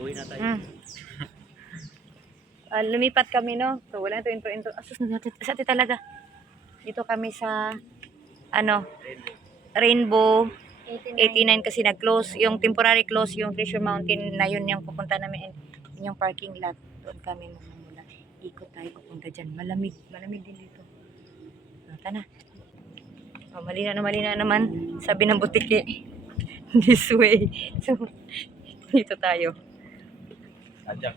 Uwi na tayo. Lumipat kami, no? So, wala ito, intro. Asus, sa atin talaga. Dito kami sa, Rainbow 89 kasi nag-close. Yung temporary close, yung Treasure Mountain na yun yung pupunta namin. Yung parking lot. Doon kami muna. Ikot tayo papunta dyan. Malamig din dito. Tana. Oh, malina naman. Sabi ng butiki. This way. So, dito tayo. Kajak.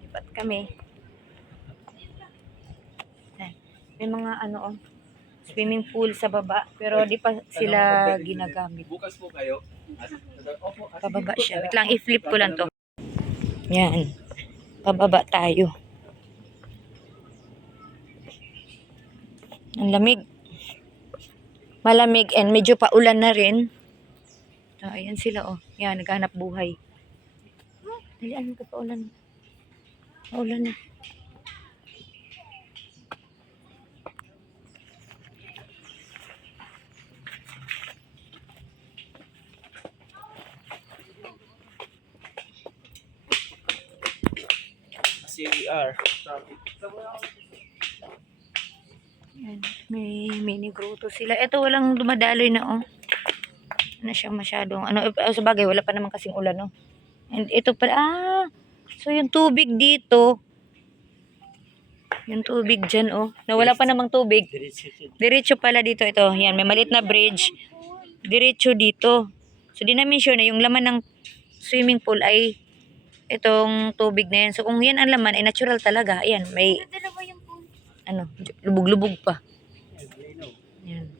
Lipat kami. May mga swimming pool sa baba. Pero di pa sila ginagamit. Bukas po kayo. Pababa siya. Wait lang, i-flip ko lang to. Yan. Pababa tayo. Ang lamig. Malamig and medyo paulan na rin. Ayan sila, oh. Yan, naghanap buhay. Dalian mo ka paulan. Paulan na. CR. Yan, may mini grotto sila. Ito walang dumadaloy na, oh. Ano siya masyadong, sa bagay, wala pa naman kasing ulan, no? And ito pala, so yung tubig dito, yung tubig dyan, oh. Nawala pa namang tubig. Diretso pala dito, ito. Yan, may maliit na bridge. Diretso dito. So, di namin sure na yung laman ng swimming pool ay itong tubig na yan. So, kung yan ang laman, ay natural talaga. Ayan, may, lubog-lubog pa. Yan.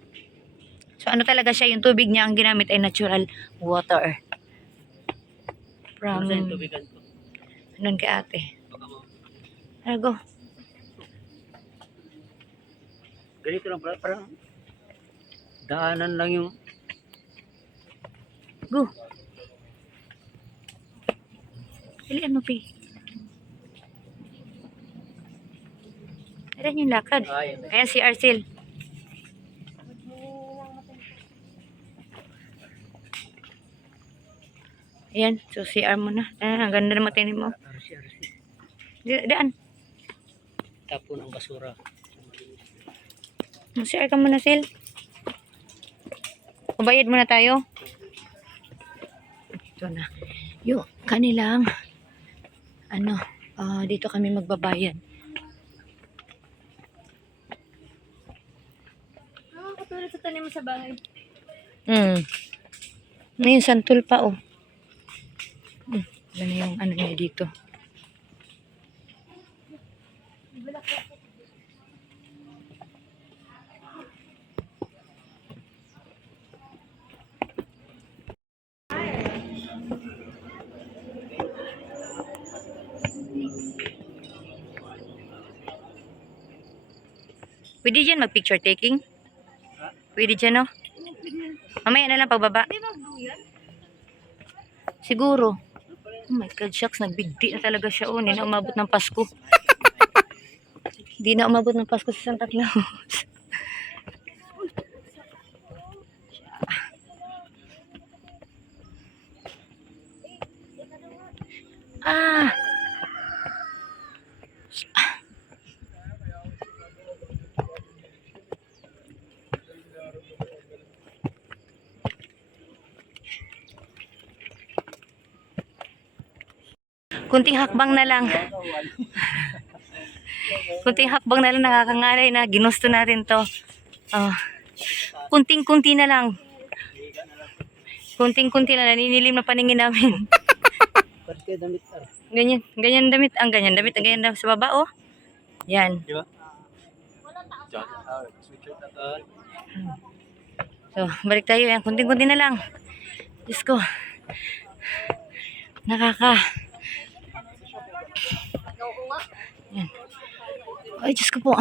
So, talaga siya, yung tubig niya, ang ginamit ay natural water. From, nun kay ate. Go. Ganito lang pala, parang daanan lang yung Go. Pilihan mo, Pi. Ayan yung lakad. Ayan si Arcel. Ayan, so CR mo na. Ang ganda naman tinig mo. Daan. tapon ang basura. CR ka muna, Sil. Ubayad muna tayo. Ito na. Yung kanilang, dito kami magbabayad. Katulad sa tanim mo sa bahay. Ngayon, santol pa, oh. Ano yung niya dito. Pwede dyan mag-picture taking? Pwede dyan, no? Mamaya na lang pagbaba. Siguro. Oh my God, shucks. Nagbigti na talaga siya. Oh, hindi na umabot ng Pasko. Hindi na umabot ng Pasko sa Santa Claus. Kunting hakbang na lang. Kunting hakbang na lang, nakakangalay na. Ginusto natin to. Kunting-kunti na lang. Kunting-kunti na lang. Ninilim na paningin namin. Ganyan damit. Ang ganyan damit. Ang ganyan damit sa baba, oh. Yan. So, balik tayo. Yan. Kunting-kunti na lang. Diyos ko. Yan. Ay, Diyos ko po.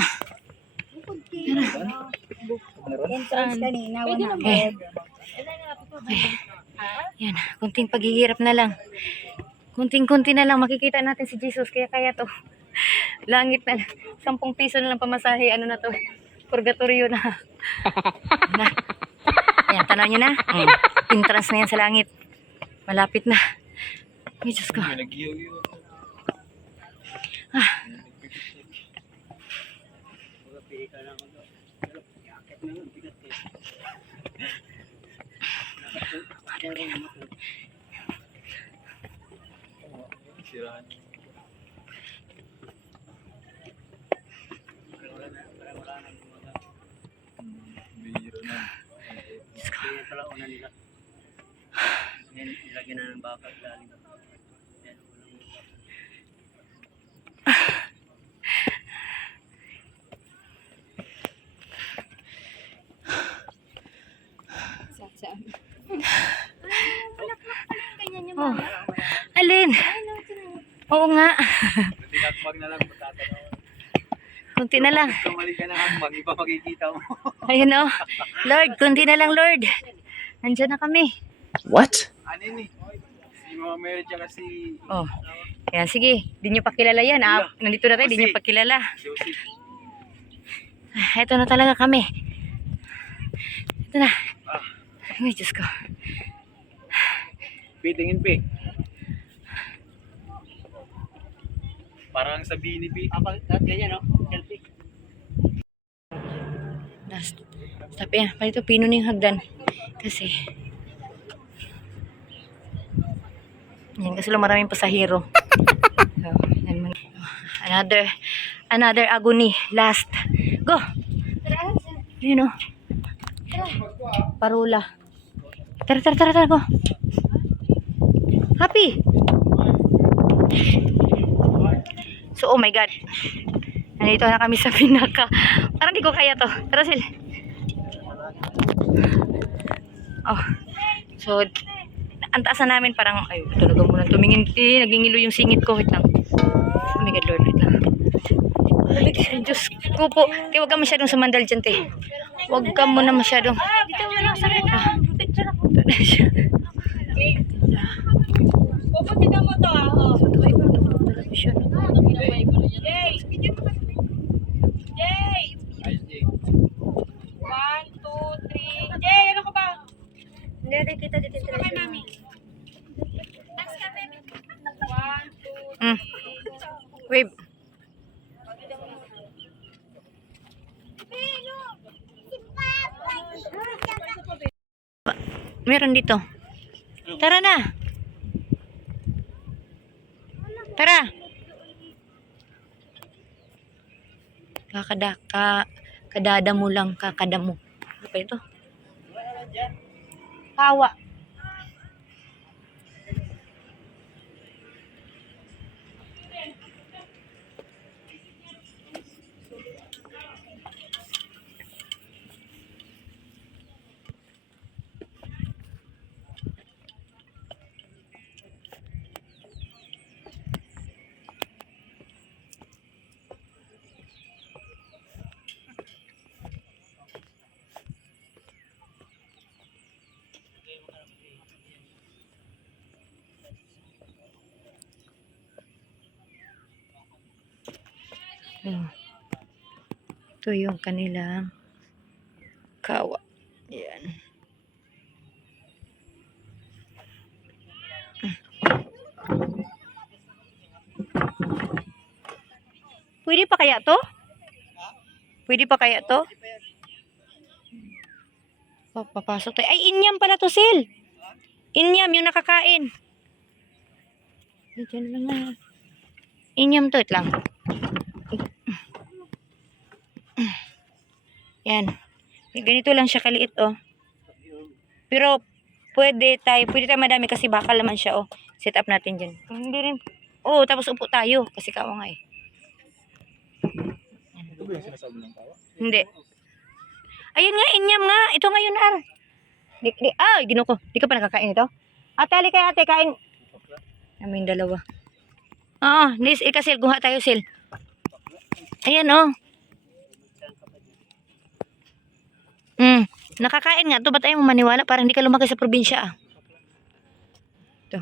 Entrance kanina. Okay. Yan. Kunting paghihirap na lang. Kunting-kunti na lang. Makikita natin si Jesus. Kaya to. Langit na. 10 piso na lang pamasahe. Ano na to? Purgatorio na. Ayan, tanaw nyo na. Entrance na yan sa langit. Malapit na. Ay, Diyos ko. May nag-iyo-iyo. Mga pili ka lang ako. Yakit na yun, bigat eh. Sirahan. Parang wala nang gumaga. Bihira na. Kaya pala una nila. Yan, ilagyan na ng baka ilalim. Yan, walang Saan? Ganyan yung Oh. mga. Alin? Oo nga. Hindi hakbang na lang matatanaw. Kunti na lang. Kung mali ka na hakbang, iba makikita mo. Ayun oh. Lord, kunti na lang, Lord. Nandyan na kami. What? Ano yun eh? Si Mama Mary tsaka si Oh. Yan, sige. Di nyo pakilala yan. Ah, nandito na tayo, di nyo pakilala. Josie. Ito na talaga kami. Ito na. Ay, Diyos ko. Tingin Pi. Parang sa Bini Pi. Kapag ganyan, no? Selfie. Last. Tapi yan. Palito, pino na yung hagdan. Kasi. Yan, kasi lang maraming pasahero. So, yan muna. Another agony. Last. Go! Yun o. Parula. Tara, go. Happy! So, oh my God. Nandito na kami sa pinaka. Parang di ko kaya to. Tara, Sil. Oh. So, ang taas na namin parang, ay, talaga muna tumingin. Nagingilo yung singit ko. Wait lang. Oh my God, Lord. Wait lang. Ay, Diyos ko po. Te, huwag ka masyadong sumandal dyan, te. Huwag ka muna masyadong. Dito mo lang sa rin. Picture ako. Ito na siya. Pupuntikan mo to ah. Oh. Jay! Jay! Ayos, Jay. 1, 2, 3. Jay, ano ka ba? Hindi, kita dito. Sino kay mami? Thanks ka, baby. 1, 2, 3. Wave. Meron dito. Tara na. Tara. Kadada mo lang, kakada mo. Ano pa ito? Kawa. Ito yung kanilang kawa. Yan. Pwede pa kaya to? Pwede pa kaya to? Papasok tayo. Ay, inyam pala to, Sil. Inyam, yung nakakain. Diyan lang na. Inyam to, lang. Yan. Ganito lang siya kaliit, oh. Pero, pwede tayo madami kasi bakal naman siya, oh. Set up natin dyan. Hindi rin. Oh, tapos upo tayo. Kasi kawa nga, eh. Ito ba yung sinasabi ng tawa? Hindi. Ayun nga, inyam nga. Ito nga yun, Ar. Ginuko. Di ka pa nakakain ito? Ate, ali kayo, ate, kain. Namin dalawa. Oo, kasi guha tayo, Sil. Ayan, oh. Nakakain nga. Ito ba tayo maniwala? Parang hindi ka lumaki sa probinsya, ah. Ito.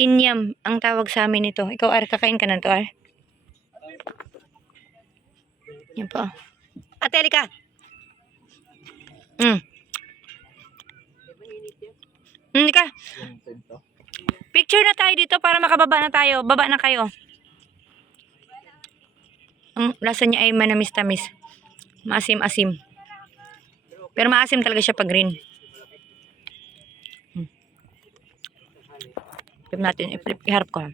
Inyam ang tawag sa amin ito. Ikaw, Ar, kakain ka na ito, Ar. Yan po. Ate, halika. Halika. Yung pento. Picture na tayo dito para makababa na tayo. Baba na kayo. Ang lasa niya ay manamis-tamis. Maasim-asim. Pero maasim talaga siya pag green. Flip natin. I-harap ko.